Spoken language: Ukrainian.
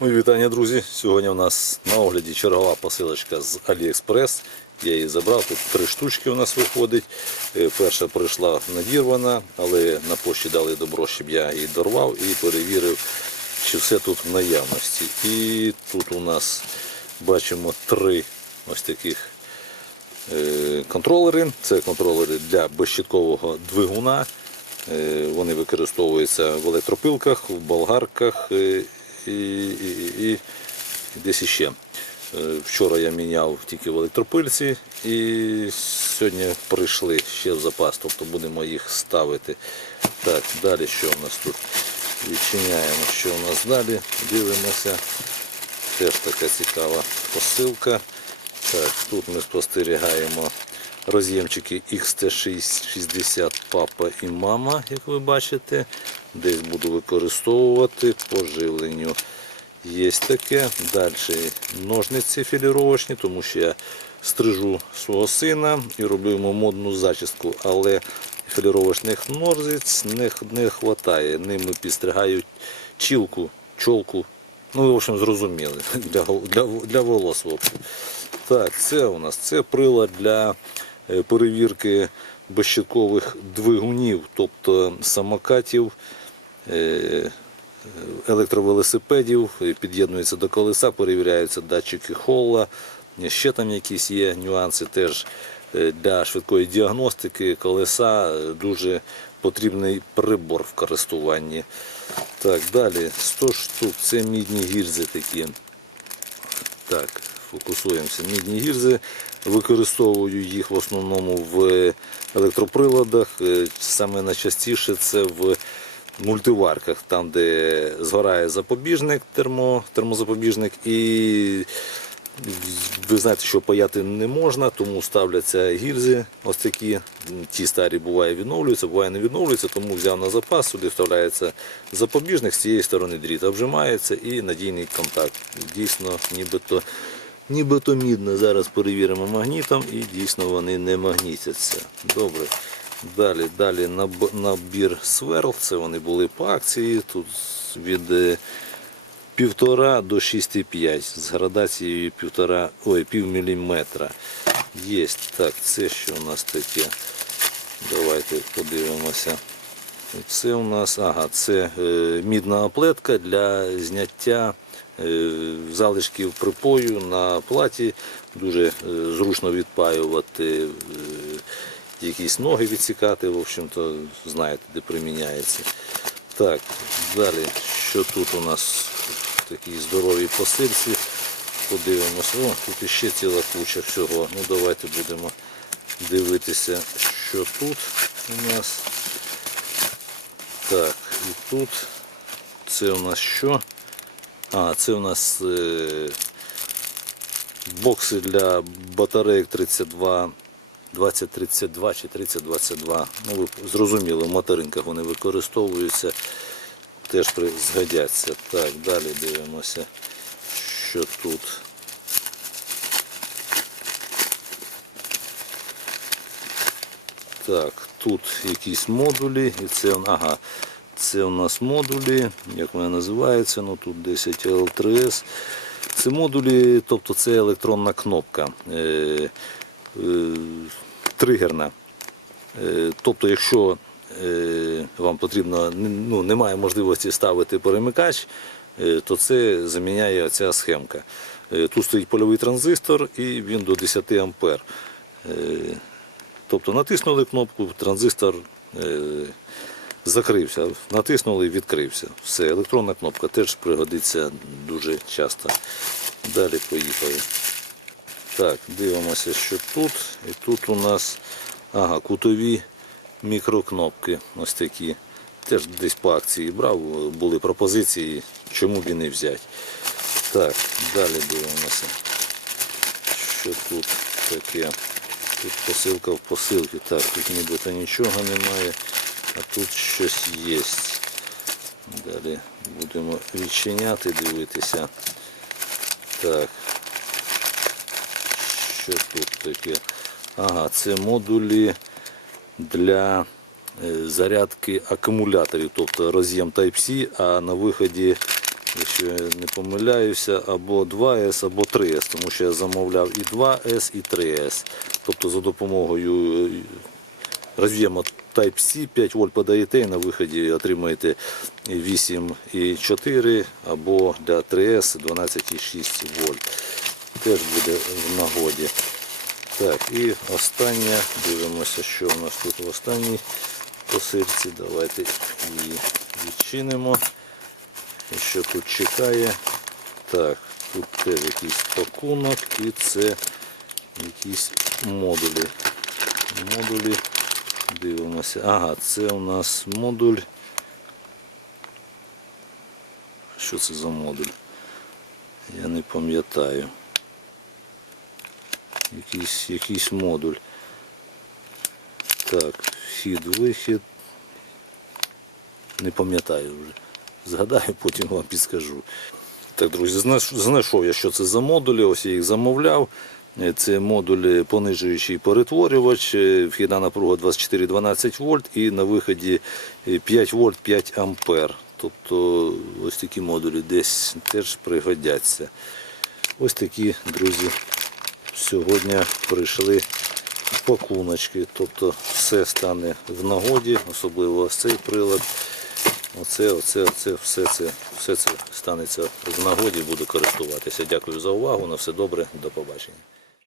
Мої вітання, друзі. Сьогодні у нас на огляді чергова посилочка з AliExpress. Я її забрав. Тут три штучки у нас виходить. Е, Перша прийшла надірвана, але на пошті дали добро, щоб я її дорвав і перевірив, чи все тут в наявності. І тут у нас бачимо три ось таких е, контролери. Це контролери для безщиткового двигуна. Е, Вони використовуються в електропилках, в болгарках і, і, і, десь іще. Е, Вчора я міняв тільки в електропильці і сьогодні прийшли ще в запас, тобто будемо їх ставити. Так, далі що у нас тут? Відчиняємо, що у нас далі, дивимося. Теж така цікава посилка. Так, тут ми спостерігаємо роз'ємчики XT60 папа і мама, як ви бачите. Десь буду використовувати по живленню. Є таке. Далі ножниці філіровочні, тому що я стрижу свого сина і роблю йому модну зачіску, але філіровочних ножниць не, не вистачає. Ними підстригають чілку, чолку. Ну, ви, в общем, зрозуміли, для, для, для волос. Так, це у нас це прилад для е, перевірки безщиткових двигунів, тобто самокатів, електровелосипедів, е, під'єднується до колеса, перевіряються датчики холла. Ще там якісь є нюанси теж е, для швидкої діагностики колеса е, дуже потрібний прибор в користуванні. Так, далі 100 штук, це мідні гільзи такі. Так, фокусуємося. Мідні гільзи. Використовую їх в основному в електроприладах. Саме найчастіше це в мультиварках, там, де згорає запобіжник, термо, термозапобіжник, і ви знаєте, що паяти не можна, тому ставляться гільзи. Ось такі. Ті старі буває відновлюються, буває не відновлюються, тому взяв на запас, сюди вставляється запобіжник, з цієї сторони дріт обжимається і надійний контакт. Дійсно, нібито, нібито мідно. Зараз перевіримо магнітом і дійсно вони не магнітяться. Добре. Далі, далі набір сверл, це вони були по акції. Тут від е, півтора до 6,5 з градацією півтора, ой, пів міліметра. Є. Так, це що у нас таке? Давайте подивимося. Це у нас, ага, це е, мідна оплетка для зняття е, залишків припою на платі. Дуже е, зручно відпаювати, е, якісь ноги відсікати, в общем-то, знаєте, де приміняється. Так, далі, що тут у нас в такій здоровій посильці. Подивимося. О, тут іще ціла куча всього. Ну давайте будемо дивитися, що тут у нас. Так, і тут це у нас що? А, це у нас е, бокси для батарейок 32, 2032 чи 3022. Ну, ви зрозуміли, в материнках вони використовуються, теж згодяться. Так, далі дивимося, що тут. Так, тут якісь модулі, і це, ага, це у нас модулі, як вони називаються, ну тут 10 L3S. Це модулі, тобто це електронна кнопка, е, тригерна. Е, тобто, якщо е, вам потрібно, ну, немає можливості ставити перемикач, е, то це заміняє ця схемка. Е, Тут стоїть польовий транзистор і він до 10 ампер. Е, Тобто натиснули кнопку, транзистор е, закрився, натиснули і відкрився. Все, електронна кнопка теж пригодиться дуже часто. Далі поїхали. Так, дивимося, що тут. І тут у нас ага, кутові мікрокнопки. Ось такі. Теж десь по акції брав, були пропозиції, чому б і не взяти. Так, далі дивимося. Що тут таке? Тут посилка в посилці. Так, тут нібито нічого немає, а тут щось є. Далі будемо відчиняти, дивитися. Так. Що тут таке? Ага, це модулі для е, зарядки акумуляторів, тобто роз'єм Type-C, а на виході якщо я не помиляюся, або 2С, або 3С, тому що я замовляв і 2С, і 3С. Тобто за допомогою е, роз'єму Type-C 5 вольт подаєте і на виході отримаєте 8,4 або для 3С 12,6 вольт. Теж буде в нагоді. Так, і останнє, дивимося, що у нас тут в останній посильці. Давайте її відчинимо. І що тут чекає? Так, тут теж якийсь пакунок і це якісь модулі. Модулі. Дивимося. Ага, це у нас модуль. Що це за модуль? Я не пам'ятаю. Якийсь, якийсь модуль. Так, вхід, вихід. Не пам'ятаю вже. Згадаю, потім вам підскажу. Так, друзі, знайшов я, що це за модулі. Ось я їх замовляв. Е, Це модуль понижуючий перетворювач, е, вхідна напруга 24-12 вольт і на виході е, 5 вольт 5 ампер. Тобто ось такі модулі десь теж пригодяться. Ось такі, друзі, сьогодні прийшли пакуночки. Тобто все стане в нагоді, особливо ось цей прилад. Оце, оце, оце, все це, все це станеться в нагоді, буду користуватися. Дякую за увагу. На все добре, до побачення.